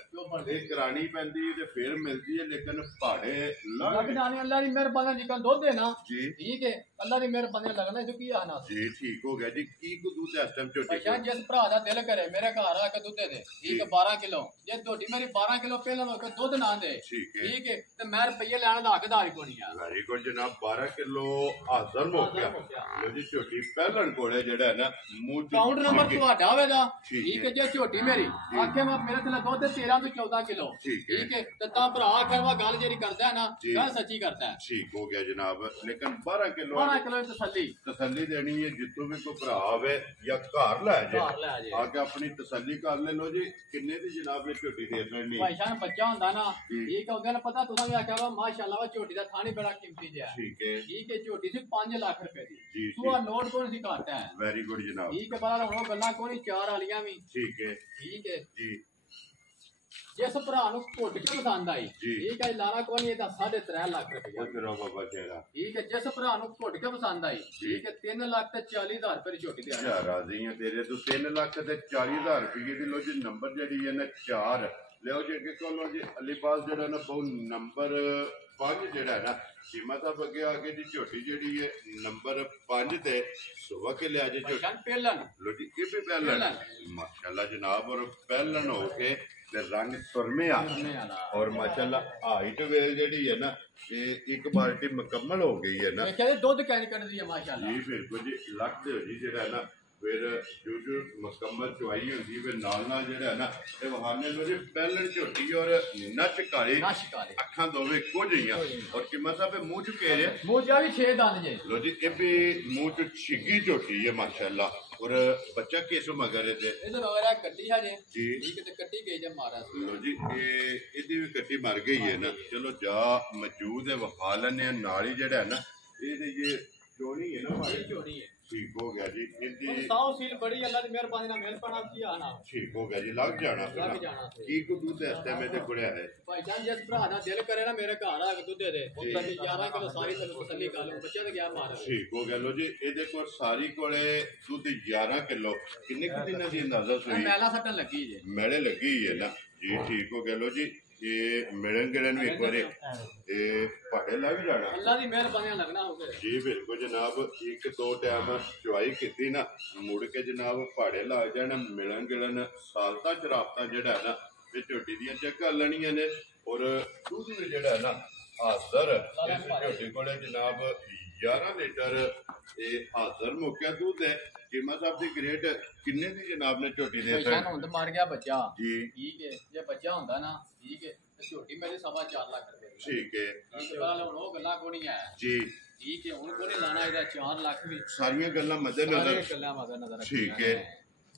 एक करानी पैंदी ते फिर मिलदी है लेकिन पहाड़े लग जाने अल्लाह दी मेहरबानी जी का दूध है ना जी ठीक है अल्लाह दी मेहरबानी लगना जो की आना जी ठीक हो गया जी की को दूध इस टाइम छोटी अच्छा जिस भरा दा दिल करे मेरे घर आके दूध दे ठीक है 12 किलो जे छोटी मेरी 12 किलो पहले लोग दूध ना दे ठीक है ते मैं रुपये लेने दा हकदार कोनी है वेरी गुड जनाब 12 किलो हाजिर हो गया लो जी छोटी पहलन कोले जेड़ा है ना मुंह काउंट नंबर ਤੁਹਾਡਾ ਹੋਵੇਗਾ ਠੀਕ ਹੈ ਜੇ ਝੋਟੀ ਮੇਰੀ ਆਖੇ ਮੈਂ ਮੇਰੇ ਤੇ ਦੁੱਧ 13 ਤੋਂ 14 ਕਿਲੋ ਠੀਕ ਹੈ ਤੇ ਤਾਂ ਭਰਾ ਆਖਰ ਵਾ ਗੱਲ ਜਿਹੜੀ ਕਰਦਾ ਹੈ ਨਾ ਗੱਲ ਸੱਚੀ ਕਰਦਾ ਹੈ ਠੀਕ ਹੋ ਗਿਆ ਜਨਾਬ ਲੇਕਿਨ 12 ਕਿਲੋ ਤਸੱਲੀ ਦੇਣੀ ਹੈ ਜਿੱਥੋਂ ਵੀ ਕੋਈ ਭਰਾ ਆਵੇ ਜਾਂ ਘਰ ਲੈ ਜਾਏ ਆ ਕੇ ਆਪਣੀ ਤਸੱਲੀ ਕਰ ਲੈ ਲੋ ਜੀ ਕਿੰਨੇ ਦੀ ਜਨਾਬ ਇਹ ਝੋਟੀ ਦੇ ਦੇਣੀ ਭਾਈ ਸਾਹਿਬ ਬੱਚਾ ਹੁੰਦਾ ਨਾ ਇਹ ਕਹੋ ਗੱਲ ਪਤਾ ਤੁਸੀਂ ਵੀ ਆਖਿਆ ਵਾ ਮਾਸ਼ਾਅੱਲਾ ਵਾ ਝੋਟੀ ਦਾ ਥਾਣੀ ਬੜਾ ਕੀਮਤੀ ਜਿਹਾ ਠੀਕ ਹੈ ਝੋਟੀ ਸੀ 5 ਲੱਖ ਰੁਪਏ ਦੀ ਤੂੰ ਆ ਨੋਟ ਕੋਣ ਸੀ ਘੱਟ ਹੈ ਵੈਰੀ ਗੁੱਡ ਜਨਾਬ ਠੀਕ ਹੈ ਪਤਾ ਹੁਣ ਗੱਲਾਂ ਕੋਈ 4 ਵਾਲੀਆਂ ਵੀ ਠੀਕ ਹੈ ਜੀ ਜਿਸ ਭਰਾ ਨੂੰ ਘੁੱਟ ਕੇ ਪਸੰਦ ਆਈ ਠੀਕ ਹੈ ਲਾਣਾ ਕੋਈ ਇਹ ਤਾਂ 3.5 ਲੱਖ ਰੁਪਏ ਠੀਕ ਹੈ ਜਿਸ ਭਰਾ ਨੂੰ ਘੁੱਟ ਕੇ ਪਸੰਦ ਆਈ ਠੀਕ ਹੈ 3 ਲੱਖ ਤੇ 40,000 ਰੁਪਏ ਦੀ ਝੋਟੀ ਦੇ ਰਾਜ਼ੀ ਆ ਤੇਰੇ ਤੋਂ 3 ਲੱਖ ਤੇ 40,000 ਰੁਪਏ ਦੀ ਲੋ ਜੀ ਨੰਬਰ ਜਿਹੜੀ ਹੈ ਨਾ 4 ਲਿਓ ਜੀ ਅੱਗੇ ਕੋਲੋਂ ਜੀ ਅਲੀਬਾਜ਼ ਜਿਹੜਾ ਨਾ ਬਹੁਤ ਨੰਬਰ 5 ਜਿਹੜਾ ਹੈ ਨਾ ਸੀਮਾ ਸਾਹਿਬ ਅੱਗੇ ਆ ਕੇ ਜੀ ਝੋਟੀ ਜਿਹੜੀ ਹੈ ਨੰਬਰ 5 ਤੇ ਸੁਬਾ ਕੇ ਲਿਆ ਜੀ ਝੋਟੀ ਪਹਿਲਣ ਲੋ ਜੀ ਇਹ ਵੀ ਪਹਿਲਣ ਮਾਸ਼ਾਅੱਲਾ ਜਨਾਬ ਔਰ ਪਹਿਲਣ ਹੋ ਕੇ ਤੇ ਰੰਗ ਸੁਰਮੇ ਆ ਔਰ ਮਾਸ਼ਾਅੱਲਾ ਹਾਈਟ ਵੇਲ ਜਿਹੜੀ ਹੈ ਨਾ ਇਹ ਇੱਕ ਬਾਲਟੀ ਮੁਕੰਮਲ ਹੋ ਗਈ ਹੈ ਨਾ ਇਹ ਕਹਿੰਦੇ ਦੁੱਧ ਕੈਨ ਕੱਢਦੀ ਹੈ ਮਾਸ਼ਾਅੱਲਾ ਜੀ ਬਿਲਕੁਲ ਜੀ ਲੱਖ ਦੇ ਹੋ ਜੀ ਜਿਹੜਾ ਨਾ ਫਿਰ ਜੋ ਮੁਕੰਮਲ ਚੁਆਈ ਹੁੰਦੀ ਫਿਰ ਨਾਲ ਜਿਹੜਾ ਹੈ ਨਾ ਇਹ ਵਹਾਨੇ ਲੋ ਜੀ ਪਹਿਲਣ ਝੋਟੀ ਔਰ ਨੱਚ ਕਾਲੇ ਅੱਖਾਂ ਦੋਵੇਂ ਇੱਕੋ ਜਿਹੀਆਂ ਔਰ ਕਿਮਾ ਸਾਹਿਬ ਮੂੰਹ ਚ ਘੇਰੇ ਮੂੰਹ ਜਾ ਵੀ 6 ਦੰਦ ਜੇ ਲੋ ਜੀ ਇਹ ਵੀ ਮੂੰਹ ਚ ਛਿੱਗੀ ਝੋਟੀ ਹੈ ਮਾਸ਼ਾਅੱਲਾ और बच्चा कैसे मगर है इधर वगैरह कट्टी है जी ठीक है कट्टी गई जब मारा लो जी ये भी कट्टी मर गई है ना चलो जा मौजूद है वफा लेने नाली जड़ा है ना ये चोनी है ना हमारी चोनी है ठीक हो गया जी इनकी साओ सील बड़ी अल्लाह की मेहरबानी ना मेहरबान आपकी आना ठीक हो गया जी लग जाना की को दूध इस टाइम ते गुड़िया है भाई जान जिस भरा ना दिल करे ना मेरे घर आ के दूध दे ਉਹ ਕਦੀ 11 ਕਿਲੋ ਸਾਰੀ ਤਸੱਲੀ ਕਰ ਲਓ ਬੱਚਾ ਤੇ ਗਿਆ ਮਾਰ ਠੀਕ ਹੋ ਗਿਆ ਲੋ ਜੀ ਇਹਦੇ ਕੋਲ ਸਾਰੀ ਕੋਲੇ ਦੁੱਧ 11 ਕਿਲੋ ਕਿੰਨੇ ਕਿ ਦਿਨਾਂ ਦੀ ਅੰਦਾਜ਼ਾ ਸੋਈ ਮੈਲਾ ਸੱਟਣ ਲੱਗੀ ਜੇ ਮੈਲੇ ਲੱਗੀ ਹੈ ਨਾ ਜੀ ਠੀਕ ਹੋ ਗਿਆ ਲੋ ਜੀ ਇਹ ਮਿਲਣ ਗਿਲਣ ਨੂੰ ਇੱਕ ਵਾਰੀ ਇਹ ਪਹਾੜੇ ਲੱਗ ਜਾਣਾ ਅੱਲਾ ਦੀ ਮਿਹਰਬਾਨੀ ਲੱਗਣਾ ਹੋਵੇ ਜੀ ਬਿਲਕੁਲ ਜਨਾਬ ਇੱਕ ਦੋ ਟਾਈਮ ਚੁਆਈ ਕੀਤੀ ਨਾ ਮੁੜ ਕੇ ਜਨਾਬ ਪਹਾੜੇ ਲੱਗ ਜਾਣਾ ਮਿਲਣ ਗਿਲਣ ਸਾਲਤਾ ਚਰਾਪਤਾ ਜਿਹੜਾ ਹੈ ਨਾ ਇਹ ਝੋਟੀ ਦੀਆਂ ਚੈੱਕ ਕਰ ਲੈਣੀਆਂ ਨੇ ਔਰ ਦੁੱਧ ਵੀ ਜਿਹੜਾ ਹੈ ਨਾ ਹਾਜ਼ਰ ਇਸ ਝੋਟੀ ਕੋਲੇ ਜਨਾਬ 11 ਲੀਟਰ ਇਹ ਹਾਜ਼ਰ ਮੁੱਕਿਆ ਦੁੱਧ ਹੈ ਕੀਮਾ ਸਾਹਿਬ ਦੀ ਗ੍ਰੇਡ ਕਿੰਨੇ ਦੀ ਜਨਾਬ ਨੇ ਝੋਟੀ ਦੇ ਸਰ ਹੁਣ ਤਾਂ ਮਾਰ ਗਿਆ ਬੱਚਾ ਜੀ ਠੀਕ ਹੈ ਜੇ ਬੱਚਾ ਹੁੰਦਾ ਨਾ ਠੀਕ ਹੈ ਤੇ ਝੋਟੀ ਮੇਰੇ 4.5 ਲੱਖ ਰੁਪਏ ਠੀਕ ਹੈ ਇਸ ਵਾਰ ਹੁਣ ਉਹ ਗੱਲਾਂ ਕੋਈ ਨਹੀਂ ਆਇਆ ਜੀ ਠੀਕ ਹੈ ਹੁਣ ਕੋਈ ਲਾਣਾ ਇਹਦਾ 4 ਲੱਖ ਵੀ ਸਾਰੀਆਂ ਗੱਲਾਂ ਮੱਦੇ ਨਜ਼ਰ ਠੀਕ ਹੈ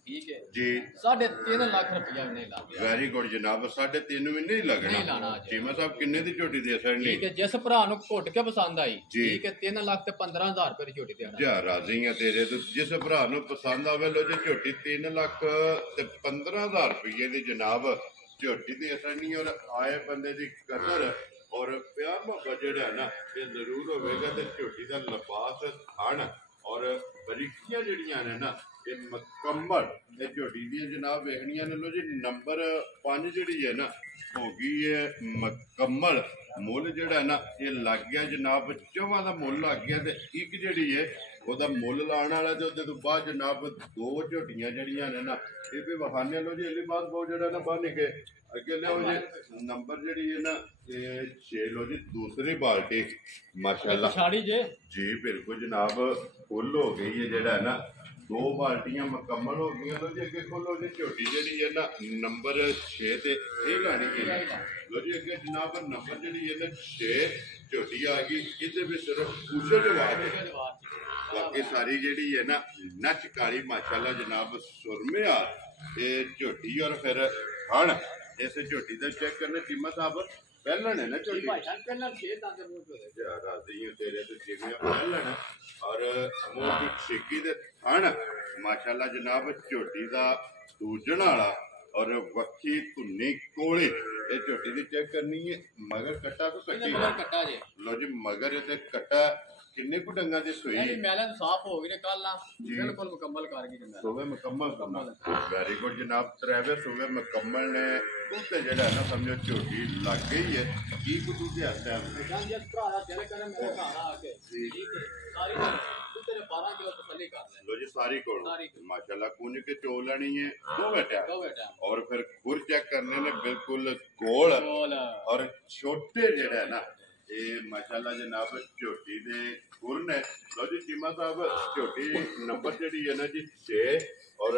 ठीक है जी 3.5 लाख रुपया नहीं लागे वेरी गुड जनाब 3.5 में नहीं लगना चीमा साहब किन्ने दी झोटी दे सकनी ठीक है जिस भरा नु घुट के पसंद आई ठीक है 3 लाख ते 15,000 रुपए दी झोटी देना जा राजी है तेरे तो जिस भरा नु पसंद आवे लो जी झोटी 3 लाख ते 15,000 रुपए दी जनाब झोटी दे सकनी और आए बंदे दी कदर और प्यार मोहब्बत जेड़ा है ना ये जरूर होवेगा ते झोटी दा लिबास खान और बरीकियां जड़ियां ने ना ये मुकम्मल ये झोटी दी जनाब वेखनियां ने लो जी नंबर 5 जिहड़ी है ना हो गई है मुकम्मल मुल जिहड़ा है ना ये लग गया जनाब चौवां दा मुल लग गया ते एक जिहड़ी है ਉਹਦਾ ਮੁੱਲ ਲਾਣ ਵਾਲਾ ਤੇ ਉਹਦੇ ਤੋਂ ਬਾਅਦ ਜਨਾਬ ਦੋ ਝੋਟੀਆਂ ਜਿਹੜੀਆਂ ਨੇ ਨਾ ਇਹ ਵੀ ਵਹਾਨੇ ਲੋ ਜੀ ਅਲੀ ਬਾਤ ਬਹੁਤ ਜਿਹੜਾ ਨਾ ਬੰਨ ਕੇ ਅੱਗੇ ਲਿਆਓ ਜੀ ਨੰਬਰ ਜਿਹੜੀ ਹੈ ਨਾ ਇਹ 6 ਲੋ ਜੀ ਦੂਸਰੀ ਬਾਲਟੀ ਮਾਸ਼ਾਅੱਲਾ ਛਾੜੀ ਜੀ ਬਿਲਕੁਲ ਜਨਾਬ ਫੁੱਲ ਹੋ ਗਈ ਹੈ ਜਿਹੜਾ ਨਾ दो बाल्टियां मुकम्मल हो गई लो जी अगे खोलो जी झोटी जी है ना नंबर 6 ते ये लानी है लो जी अगे जनाब नंबर जी है ना 6 झोटी आ गई इधर भी सिर्फ पूछो जवाब है बाकी सारी जी है ना नच काली माशाल्लाह जनाब सुरमे ये झोटी और फिर हण इस झोटी का चेक करने कीमत साहब पहलन है ना झोटी तेरे तो जिम्मे पहलन और मुंह छिकी दे हण माशाल्लाह जनाब झोटी का दूजन वाला और वक्खी धुन्नी कोले ये झोटी की चेक करनी है मगर कट्टा तो कट्टी लो जी मगर ये कट्टा किन्ने को डंगा दी सोई मैलन साफ हो गई कल ना बिल्कुल मुकम्मल कर गई सुबह मुकम्मल करना वेरी गुड जनाब ड्राइवर सुबह मुकम्मल ने दूध जेड़ा ना समझो झोटी लग गई है की को दूध है इस टाइम जान जिस भरा दा दिल करे मेरे घर आके ठीक है सारी तेरे 12 किलो तसल्ली कर ले लो जी सारी कोल माशाल्लाह कुंज के चो लेनी है दो बेटा और फिर खुर चेक करने ने बिल्कुल गोल और छोटे जेड़ा है ना ये माशाल्लाह जनाब झोटी दे खुर ने लो जी चीमा साहब झोटी नंबर जी है ना जी 6 और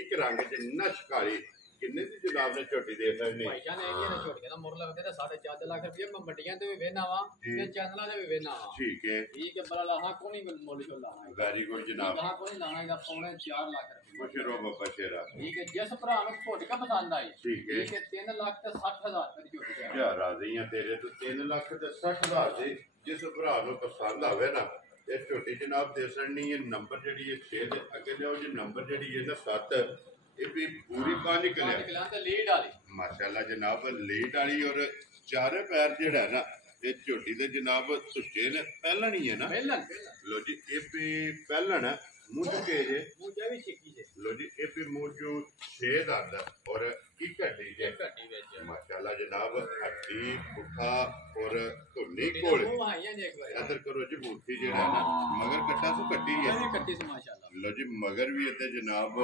एक रंग च नच काली ਕਿੰਨੇ ਦੀ ਜਨਾਬ ਨੇ ਝੋਟੀ ਦੇ ਸਕਣੀ ਭਾਈ ਜਾਨ ਇਹ ਨੇ ਝੋਟੀਆਂ ਦਾ ਮੁੱਲ ਲੱਗਦੇ ਨੇ 4.5 ਲੱਖ ਰੁਪਏ ਮੈਂ ਮੰਡੀਆਂ ਤੇ ਵੀ ਵੇਨਾ ਵਾ ਤੇ ਚੈਨਲਾਂ ਤੇ ਵੀ ਵੇਨਾ ਵਾ ਠੀਕ ਹੈ ਬੜਾ ਲਾਹਾ ਕੋਣੀ ਮੁੱਲ ਚੋ ਲਾਣਾ ਵੈਰੀ ਗੁੱਡ ਜਨਾਬ ਲਾਹਾ ਕੋਣੀ ਲਾਣਾ ਇਹਦਾ ਪੌਣੇ 4 ਲੱਖ ਰੁਪਏ ਬਸ਼ਰੋ ਬਾਬਾ ਸ਼ੇਰਾ ਠੀਕ ਹੈ ਜਿਸ ਭਰਾ ਨੂੰ ਝੋਟੀਆਂ ਪਸੰਦ ਆਈ ਠੀਕ ਹੈ 3 ਲੱਖ ਤੇ 60,000 ਰੁਪਏ ਦੀ ਝੋਟੀ ਕਿਆ ਰਾਜ਼ੀ ਆ ਤੇਰੇ ਤੋਂ 3 ਲੱਖ ਤੇ 60,000 ਦੇ ਜਿਸ ਭਰਾ ਨੂੰ ਪਸੰਦ ਆਵੇ ਨਾ ਇਹ ਝੋਟੀ ਜਨਾਬ ਦੇ ਸਕਣੀ ਇਹ ਨੰਬਰ ਜਿਹੜੀ ਹੈ 6 ਦੇ ਅੱਗੇ ਲਿਓ ਜੀ ਨੰਬਰ ਜਿਹੜੀ ਹੈ ਨਾ 7 ਇਹ ਵੀ ਪੂਰੀ 5 ਕਿਲਿਆਂ ਤੇ ਲੀਡ ਵਾਲੀ ਮਾਸ਼ਾਅੱਲਾ ਜਨਾਬ ਲੀਡ ਵਾਲੀ ਔਰ ਚਾਰੇ ਪੈਰ ਜਿਹੜਾ ਨਾ ਇਹ ਝੋਟੀ ਦੇ ਜਨਾਬ ਸੁੱਚੇ ਨੇ ਪਹਿਲਣ ਹੀ ਹੈ ਨਾ ਲੋ ਜੀ ਇਹ ਵੀ ਪਹਿਲਣ ਮੂੰਹ ਚੁੱਕੇ ਜੇ ਮੂੰਹ ਵੀ ਛਿੱਕੀ ਜੇ ਲੋ ਜੀ ਇਹ ਵੀ ਮੂੰਹ ਜੋ 6 ਦੰਦ ਔਰ ਕੀ ਘੱਟੀ ਜੇ ਮਾਸ਼ਾਅੱਲਾ ਜਨਾਬ ਹੱਡੀ ਪੁੱਠਾ ਔਰ ਧੁੰਨੀ ਕੋਲ ਇਧਰ ਕਰੋ ਜੀ ਬੂਥੀ ਜਿਹੜਾ ਨਾ ਮਗਰ ਕੱਟਾ ਤੋਂ ਕੱਟੀ ਹੈ ਕੱਟੀ ਸੀ ਮਾਸ਼ਾਅੱਲਾ ਲੋ ਜੀ ਮਗਰ ਵੀ ਇੱਥੇ ਜਨਾਬ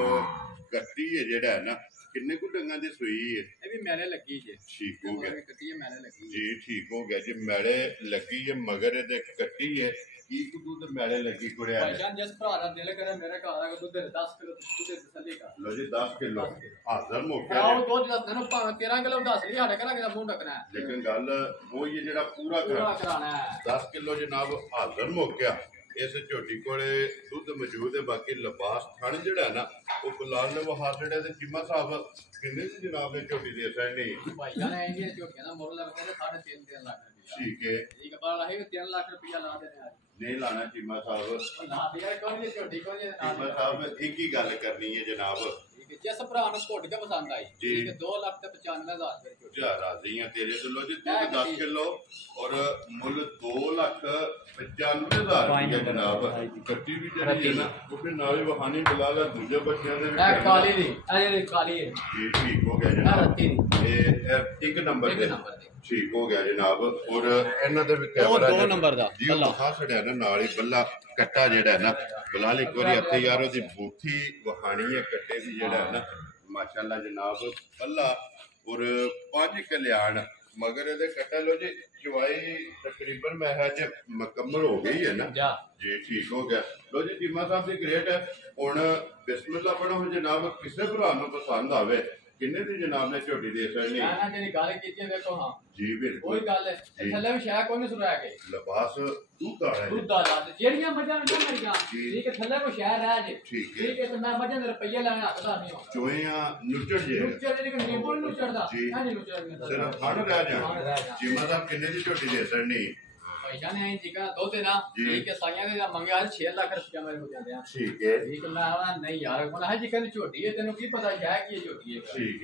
ਕੱਟੀ ਹੈ ਜਿਹੜਾ ਨਾ ਕਿੰਨੇ ਕੁ ਡੰਗਾਂ ਦੀ ਸੂਈ ਹੈ ਇਹ ਵੀ ਮੈਲੇ ਲੱਗੀ ਜੇ ਠੀਕ ਹੋ ਗਿਆ ਕੱਟੀ ਹੈ ਮੈਲੇ ਲੱਗੀ ਜੀ ਠੀਕ ਹੋ ਗਿਆ ਜੀ ਮੈਲੇ ਲੱਗੀ ਹੈ ਮਗਰ ਇਹਦੇ ਕੱਟੀ ਹੈ ਕੀ ਕੁ ਦੁੱਧ ਮੈਲੇ ਲੱਗੀ ਕੁੜਿਆ ਭਾਈ ਜਾਨ ਜਿਸ ਭਰਾ ਦਾ ਦਿਲ ਕਰੇ ਮੇਰੇ ਘਰ ਆ ਕੇ ਦੁੱਧ 10 ਕਿਲੋ ਦੁੱਧ ਤਸੱਲੀ ਕਰ ਲੋ ਜੀ 10 ਕਿਲੋ ਹਾਜ਼ਰ ਮੌਕੇ ਆਓ ਦੁੱਧ ਦੱਸ ਮੈਨੂੰ ਭਾਵੇਂ 13 ਕਿਲੋ ਦੱਸ ਲਈ ਸਾਡੇ ਘਰਾਂ ਦਾ ਮੂੰਹ ਢਕਣਾ ਲੇਕਿਨ ਗੱਲ ਉਹ ਹੀ ਜਿਹੜਾ ਪੂਰਾ ਕਰਾਣਾ ਹੈ 10 ਕਿਲੋ ਜਨਾਬ ਹਾਜ਼ਰ ਮੌਕਿਆ ਇਸ ਝੋਟੀ ਕੋਲੇ ਦੁੱਧ ਮੌਜੂਦ ਹੈ ਬਾਕੀ ਲਿਬਾਸ ਥਣ ਜਿਹੜਾ ਨਾ ਉਹ ਗੁਲਾਲ ਨੇ ਵਹਾ ਜਿਹੜਾ ਤੇ ਚੀਮਾ ਸਾਹਿਬ ਕਿੰਨੇ ਦੀ ਜਨਾਬ ਨੇ ਝੋਟੀ ਦੇ ਸਕਣੀ ਭਾਈ ਜਾਨ ਇਹ ਜੀ ਝੋਟੀਆਂ ਦਾ ਮੁੱਲ ਲੱਗਦਾ 3.5 ਲੱਖ ਰੁਪਏ ਠੀਕ ਹੈ ਠੀਕ ਹੈ ਬਾਲਾ ਹੈ 3 ਲੱਖ ਰੁਪਏ ਲਾ ਦੇਣੇ ਅੱਜ ਨਹੀਂ ਲਾਣਾ ਚੀਮਾ ਸਾਹਿਬ ਲਾ ਦਿਆ ਕੌਣ ਜੀ ਝੋਟੀ ਕੌਣ ਜੀ ਚੀਮਾ ਸਾਹਿਬ ਇੱਕ ਹੀ ਗੱਲ ਕਰਨੀ ਹੈ ਜਨਾਬ ਜਿਸ ਭਰਾ ਨੂੰ ਝੋਟੀ ਕੇ ਪਸੰਦ ਆਈ ਠੀਕ ਹੈ 2 ਲੱਖ ਤੇ 95,000 ਰੁਪਏ ਝੋਟੀ ਜਾ ਰਾਜ਼ੀ ਆ ਤੇਰੇ ਤੋਂ ਲੋ ਜੀ ਦੁੱਧ 10 ਕਿਲੋ ਔਰ ਮੁੱਲ 2,95,000 ਰੁਪਏ ਜਨਾਬ ਕੱਟੀ ਵੀ ਜਿਹੜੀ ਹੈ ਨਾ ਉਹਦੇ ਨਾਲੇ ਵਹਾਨੀ ਬਲਾਲਾ ਦੂਜੇ ਬੱਚਿਆਂ ਦੇ ਇਹ ਕਾਲੀ ਦੀ ਇਹ ਕਾਲੀ ਹੈ ਜੀ ਠੀਕ ਹੋ ਗਿਆ ਜਨਾਬ ਇਹ ਇੱਕ ਨੰਬਰ ਤੇ ਠੀਕ ਹੋ ਗਿਆ ਜਨਾਬ ਔਰ ਇਹਨਾਂ ਦੇ ਵੀ ਕੈਮਰਾ 2 ਨੰਬਰ ਦਾ ਜੀ ਉਹ ਖਾ ਛੜਿਆ ਨਾ ਨਾਲ ਹੀ ਬੱਲਾ ਕੱਟਾ ਜਿਹੜਾ ਨਾ ਬਲਾਲ ਇੱਕ ਵਾਰੀ ਇੱਥੇ ਯਾਰ ਉਹਦੀ ਬੂਥੀ ਵਹਾਣੀ ਹੈ ਕੱਟੇ ਦੀ ਜਿਹੜਾ ਨਾ ਮਾਸ਼ਾਅੱਲਾ ਜਨਾਬ ਬੱਲਾ ਔਰ 5 ਕਲਿਆਣ ਮਗਰ ਇਹਦੇ ਕੱਟਾ ਲੋ ਜੀ ਚਵਾਈ ਤਕਰੀਬਨ ਮਹਿਜ ਮੁਕੰਮਲ ਹੋ ਗਈ ਹੈ ਨਾ ਜੀ ਠੀਕ ਹੋ ਗਿਆ ਲੋ ਜੀ ਚੀਮਾ ਸਾਹਿਬ ਦੀ ਗ੍ਰੇਟ ਹੈ ਹੁਣ ਬਿਸਮਿਲ੍ਲਾ ਪੜੋ ਜਨਾਬ ਕਿਸੇ ਭਰਾ ਨੂੰ ਪਸੰਦ ਆਵੇ ਕਿੰਨੇ ਦੀ ਜਨਾਬ ਨੇ ਝੋਟੀ ਦੇ ਸਕਣੀ ਨਾ ਜਿਹੜੀ ਗੱਲ ਕੀਤੀ ਵੇਖੋ ਹਾਂ ਜੀ ਬਿਲਕੁਲ ਕੋਈ ਗੱਲ ਹੈ ਥੱਲੇ ਵੀ ਸ਼ਾਇਦ ਕੋਈ ਨਹੀਂ ਸੁਣਾਇਆ ਕੇ ਲਿਬਾਸ ਦੁੱਧ ਆ ਹੈ ਦੁੱਧ ਆ ਜਿਹੜੀਆਂ ਮੱਝਾਂ ਨੇ ਮੇਰੀਆਂ ਠੀਕ ਹੈ ਥੱਲੇ ਕੋਈ ਸ਼ਾਇਦ ਰਹਿ ਜੇ ਠੀਕ ਹੈ ਤੇ ਮੈਂ ਮੱਝਾਂ ਦੇ ਰੁਪਈਏ ਲੈਣ ਹੱਕਦਾਰ ਨਹੀਂ ਹਾਂ ਚੋਈਆਂ ਨੁੱਚੜ ਜੇ ਨੁੱਚੜ ਜਿਹੜੀ ਕਿ ਨਿੰਬੂ ਨੁੱਚੜਦਾ ਹਾਂ ਜੀ ਨੁੱਚੜ ਸਿਰਫ ਫੜ ਰਹਿ ਜਾ ਚੀਮਾ ਸਾਹਿਬ ਕਿੰਨੇ ਦੀ ਝੋਟੀ ਦੇ ਸਕਣੀ पैसा नहीं ठीक है दो देना ठीक है साइया ने मंगा 6 लाख रुपया मेरे को जाते हैं ठीक है ठीक है मैं नहीं यार बोला है जी कहने छोटी है तेनों की पता है कि ये छोटी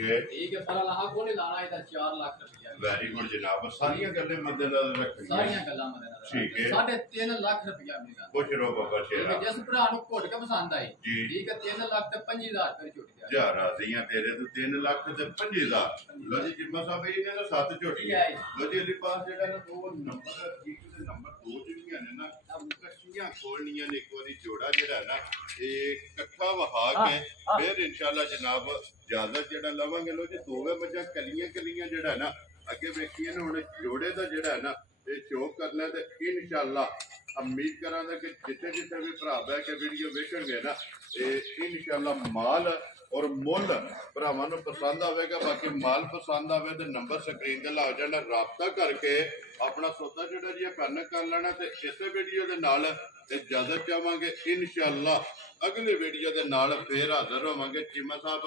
है ठीक है पर लाहा को नहीं लाना इधर 4 लाख रुपया वेरी गुड जनाब सारी गल्लें मद्देनजर रखनी सारी गल्लां मद्देनजर ठीक है 3.5 लाख रुपया मिला खुश रहो बाबा शेरा जिस भरा नु घोट के पसंद आई ठीक है 3 लाख ते 5000 रुपए छोटी जा राजियां तेरे तो 3 लाख ते 5000 लो जी जिम्मा साहब ये ने 7 छोटी है लो जी अली पास जेड़ा ना वो नंबर ठीक ਤੇ ਨੰਬਰ 2 ਜਿਹੜੀਆਂ ਨੇ ਨਾ ਕੱਚੀਆਂ ਖੋਲਣੀਆਂ ਨੇ ਇੱਕ ਵਾਰੀ ਜੋੜਾ ਜਿਹੜਾ ਨਾ ਇਹ ਇਕੱਠਾ ਵਹਾ ਕੇ ਫਿਰ ਇਨਸ਼ਾਅੱਲਾ ਜਨਾਬ ਇਜਾਜ਼ਤ ਜਿਹੜਾ ਲਵਾਂਗੇ ਲੋ ਜੀ ਦੋਵੇਂ ਮੱਝਾਂ ਕਲੀਆਂ ਜਿਹੜਾ ਨਾ ਅੱਗੇ ਵੇਖੀਏ ਨਾ ਹੁਣ ਜੋੜੇ ਦਾ ਜਿਹੜਾ ਨਾ ਇਹ ਸ਼ੋਅ ਕਰਨਾ ਤੇ ਇਨਸ਼ਾਅੱਲਾ ਉਮੀਦ ਕਰਾਂਗਾ ਕਿ ਜਿੱਥੇ ਵੀ ਭਰਾ ਬਹਿ ਕੇ ਵੀਡੀਓ ਵੇਖਣਗੇ ਨਾ ਇਹ ਇਨਸ਼ਾਅੱਲਾ ਮਾਲ और मुल भरावां नूं पसंद आवेगा बाकी माल पसंद आवे तो नंबर स्क्रीन ते ला जाना राबता करके अपना सौदा जिहड़ा जी करना कर लेना ते इसे वीडियो दे नाल इजाजत चाहांगे इंशाअल्लाह अगले वीडियो दे नाल फिर हाजिर होवांगे चीमा साहब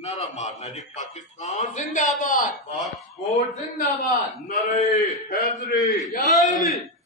नारा मारना जी पाकिस्तान जिंदाबाद पाक कोट जिंदाबाद नारे हैदरी जय